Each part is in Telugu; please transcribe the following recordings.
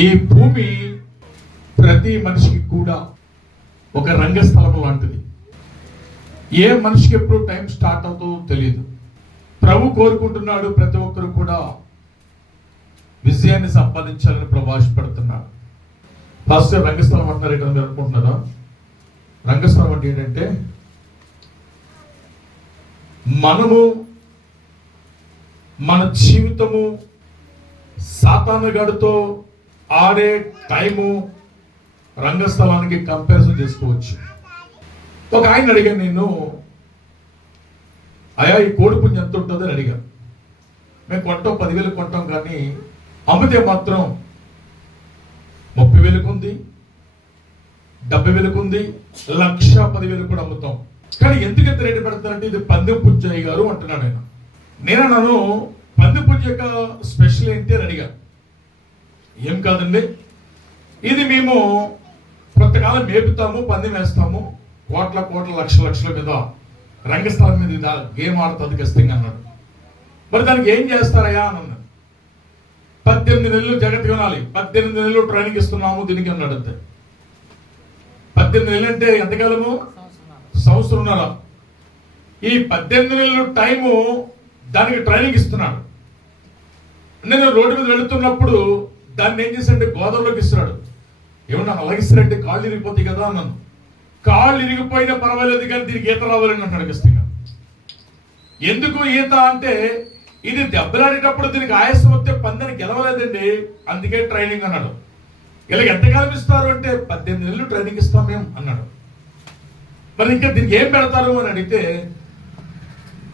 ఈ భూమి ప్రతి మనిషికి కూడా ఒక రంగస్థలం లాంటిది. ఏ మనిషికి ఎప్పుడు టైం స్టార్ట్ అవుతుందో తెలియదు. ప్రభు కోరుకుంటున్నాడు ప్రతి ఒక్కరు కూడా విజయాన్ని సంపాదించాలని ప్రవాసపడుతున్నాడు. పాస్టర్ రంగస్థలం అంటున్నారు ఇక్కడ, మీరు అనుకుంటున్నారా? రంగస్థలం అంటే ఏంటంటే మనము మన జీవితము సాతానుగాడితో ఆడే టైము రంగస్థలానికి కంపారిజన్ చేసుకోవచ్చు. ఒక ఆయన అడిగాను నేను, అయా ఈ కోడి పుంజు ఎంత ఉంటుంది అని అడిగాను. మేము కొంటాం 10,000 కొంటాం, కానీ అమ్మితే మాత్రం 30,000 ఉంది, 70,000 ఉంది, 1,10,000 కూడా అమ్ముతాం. కానీ ఎందుకు ఎంత రేటు పెడతారంటే ఇది పందెం పుంజయ్య గారు అంటున్నాడు ఆయన. నేను అన్నాను, పందెం పుంజ యొక్క స్పెషల్ ఏంటి అని అడిగా. ఏం కాదండి, ఇది మేము కొంతకాలం మేపుతాము, పందెం వేస్తాము, కోట్ల లక్షల మీద రంగస్థలం మీద ఇది గేమ్ ఆడుతుంది ఖచ్చితంగా అన్నాడు. మరి దానికి ఏం చేస్తారయ్యా అని అన్నాడు. 18 నెలలు జగత్తు కొనాలి, 18 నెలలు ట్రైనింగ్ ఇస్తున్నాము దీనికి అన్నాడు. అంతే. 18 నెలలు అంటే ఎంతకాలము? సంవత్సరంన్నర. ఈ 18 నెలలు టైము దానికి ట్రైనింగ్ ఇస్తున్నాడు. నేను రోడ్డు మీద వెళుతున్నప్పుడు దాన్ని ఏం చేశాడంటే గోదావరిలోకి ఇస్తున్నాడు. ఏమన్నా అలాగిస్తారంటే కాళ్ళు ఇరిగిపోతాయి కదా అన్నాను. కాళ్ళు ఇరిగిపోయినా పర్వాలేదు కానీ దీనికి ఈత రావాలని అంటాడు ఖచ్చితంగా. ఎందుకు ఈత అంటే ఇది దెబ్బలాడేటప్పుడు దీనికి ఆయాసం వస్తే పందాన్ని గెలవలేదండి, అందుకే ట్రైనింగ్ అన్నాడు. ఇలా ఎంతకాలం ఇస్తారు అంటే 18 నెలలు ట్రైనింగ్ ఇస్తాం మేము అన్నాడు. మరి ఇంకా దీనికి ఏం పెడతారు అని అడిగితే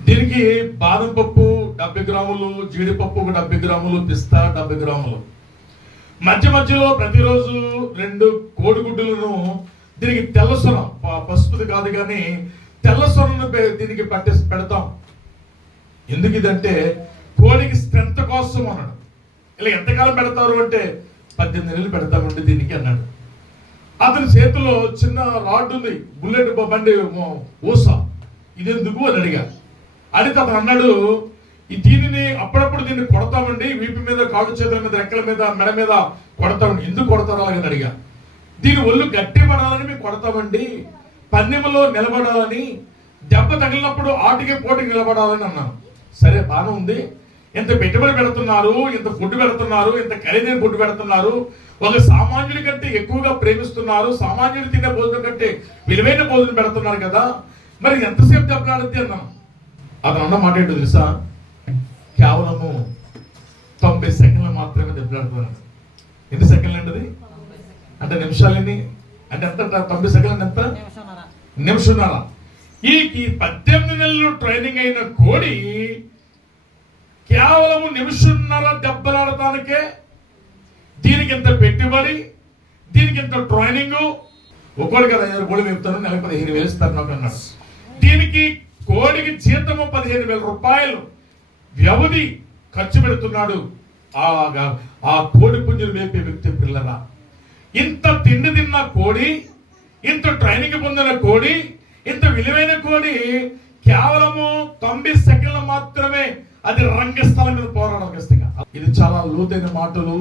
దీనికి బాదం పప్పు 70 గ్రాములు, జీడిపప్పు 70 గ్రాములు, పిస్తా 70 గ్రాములు, మధ్యలో ప్రతిరోజు 2 కోడిగుడ్డులను దీనికి తెల్ల సొన, పసుపుది కాదు కానీ తెల్ల సొనను దీనికి పెడతాం. ఎందుకు ఇదంటే కోడికి స్ట్రెంత్ కోసం అన్నాడు. ఇలా ఎంతకాలం పెడతారు అంటే 18 నెలలు పెడతామండి దీనికి అన్నాడు. అతని చేతిలో చిన్న రాడ్ ఉంది, బుల్లెట్ బండి ఊస, ఇదెందుకు అని అడిగా. అడిగితే అతను అన్నాడు, దీనిని అప్పుడప్పుడు దీన్ని కొడతామండి, వీపు మీద, కాళ్ళు చేతుల మీద, రెక్కల మీద, మెడ మీద కొడతామండి. ఎందుకు కొడతారో అని అడిగా. దీని ఒళ్ళు గట్టి పడాలని మేము కొడతామండి, పందెంలో నిలబడాలని, దెబ్బ తగిలినప్పుడు ఆటికి పోటీకి నిలబడాలని అన్నాను. సరే, బాగానే ఉంది. ఎంత పెట్టుబడి పెడుతున్నారు, ఎంత ఫుడ్ పెడుతున్నారు, ఎంత ఖరీదైన ఫుడ్ పెడుతున్నారు, ఒక సామాన్యుడి కంటే ఎక్కువగా ప్రేమిస్తున్నారు, సామాన్యుడు తినే భోజనం కంటే విలువైన భోజనం పెడుతున్నారు కదా, మరి ఎంతసేపు దెబ్బలాడుద్ది అన్నాను. అతను అన్న మాట ఏంటో తెలుసా? కేవలము 90 సెకండ్లు మాత్రమే దెబ్బలాడుతున్నాను. ఎన్ని సెకండ్లు అండి? అంటే నిమిషాలని అంటే ఎంత? 90 సెకండ్లు ఎంత? నిమిషంన్నర. ఈ 18 నెలలు ట్రైనింగ్ అయిన కోడి కేవలము నిమిషంన్నర దెబ్బలాడటానికే దీనికి ఎంత పెట్టుబడి, దీనికి ఎంత ట్రైనింగ్. ఒక్కోడికి 5 కోడి మేపుతాను, నెలకు 15,000 ఇస్తారు నాకు అన్నాడు. దీనికి కోడికి జీతము 15,000 రూపాయలు వ్యవధి ఖర్చు పెడుతున్నాడు ఆ కోడి పుంజులు మేపే వ్యక్తి. పిల్లరా, ఇంత తిండి తిన్న కోడి, ఇంత ట్రైనింగ్ పొందిన కోడి, ఇంత విలువైన కోడి కేవలము 90 సెకండ్లు మాత్రమే అది రంగస్థలం మీద పోరాడడం ఖచ్చితంగా. ఇది చాలా లోతైన మాటలు,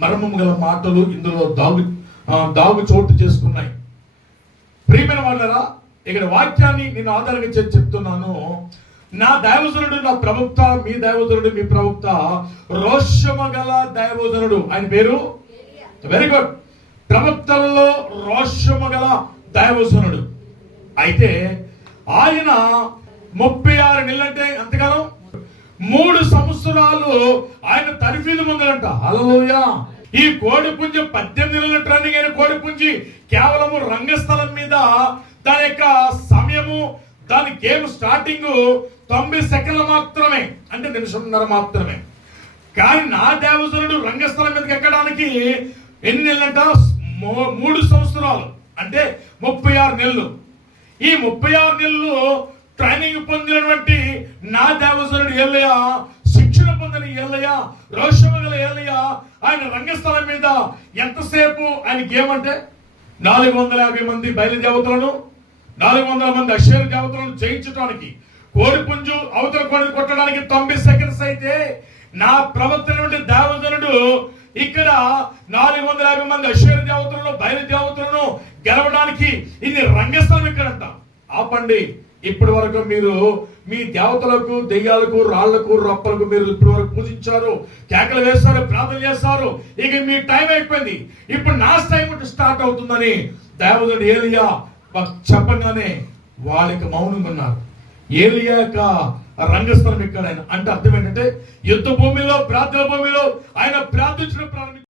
మర్మము గల మాటలు ఇందులో దాగు చోటు చేసుకున్నాయి. ప్రియమైన వాళ్ళరా, ఇక్కడ వాక్యాన్ని నేను ఆధారంగా చేసి చెప్తున్నాను. నా దైవజనుడు, నా ప్రవక్త, మీ దైవజనుడు, మీ ప్రవక్త రోషము గల దైవజనుడు. ఆయన పేరు వెరీ గుడ్. ప్రవక్తలలో రోషము గల దైవజనుడు. అయితే ఆయన 36 నెలలు అంటే అంతకాలం 3 సంవత్సరాలు ఆయన తరఫీదు పొందాలంట. హల్లెలూయా. ఈ కోడి పుంజి 18 నెలల ట్రైనింగ్ అయిన కోడి పుంజి కేవలము రంగస్థలం మీద దాని యొక్క సమయము, దాని గేమ్ స్టార్టింగ్ 90 సెకండ్లు మాత్రమే, అంటే నిమిషంన్నర మాత్రమే. కానీ నా దేవజనుడు రంగస్థలం మీదకి ఎక్కడానికి ఎన్ని నెలలంట? 3 సంవత్సరాలు, అంటే 36 నెలలు. ఈ 36 నెలలు ట్రైనింగ్ పొందినటువంటి నా దేవజనుడు ఏలయ్య, శిక్షణ పొందిన ఏలయ్య, రోషము గల ఏలయ్య, ఆయన రంగస్థలం మీద ఎంతసేపు ఆయన గేమ్ అంటే 450 మంది బయలుదేవతలను, 400 మంది అశ్వేర దేవతలను జయించడానికి, కోడి పుంజు అవతల కోడిని కొట్టడానికి 90 సెకండ్స్ అయితే, నా ప్రవక్త నుండి దేవజనుడు ఇక్కడ 450 మంది అశ్వేర దేవతలను బయలు దేవతలను గెలవడానికి ఇది రంగస్థలం ఇక్కడంట. ఆపండి, ఇప్పటి వరకు మీరు మీ దేవతలకు, దెయ్యాలకు, రాళ్లకు, రప్పలకు మీరు ఇప్పటి వరకు పూజించారు, కేకలు వేస్తారు, ప్రార్థన చేస్తారు. ఇక మీ టైం అయిపోయింది, ఇప్పుడు నా టైం స్టార్ట్ అవుతుందని దేవతడు ఏలియా చెప్పగానే వాళ్ళకి మౌనంగా ఉన్నారు. ఏలియా యొక్క రంగస్థలం ఇక్కడ. అంటే అర్థం ఏంటంటే యుద్ధ భూమిలో, ప్రార్థన భూమిలో ఆయన ప్రార్థించడం ప్రారంభించారు.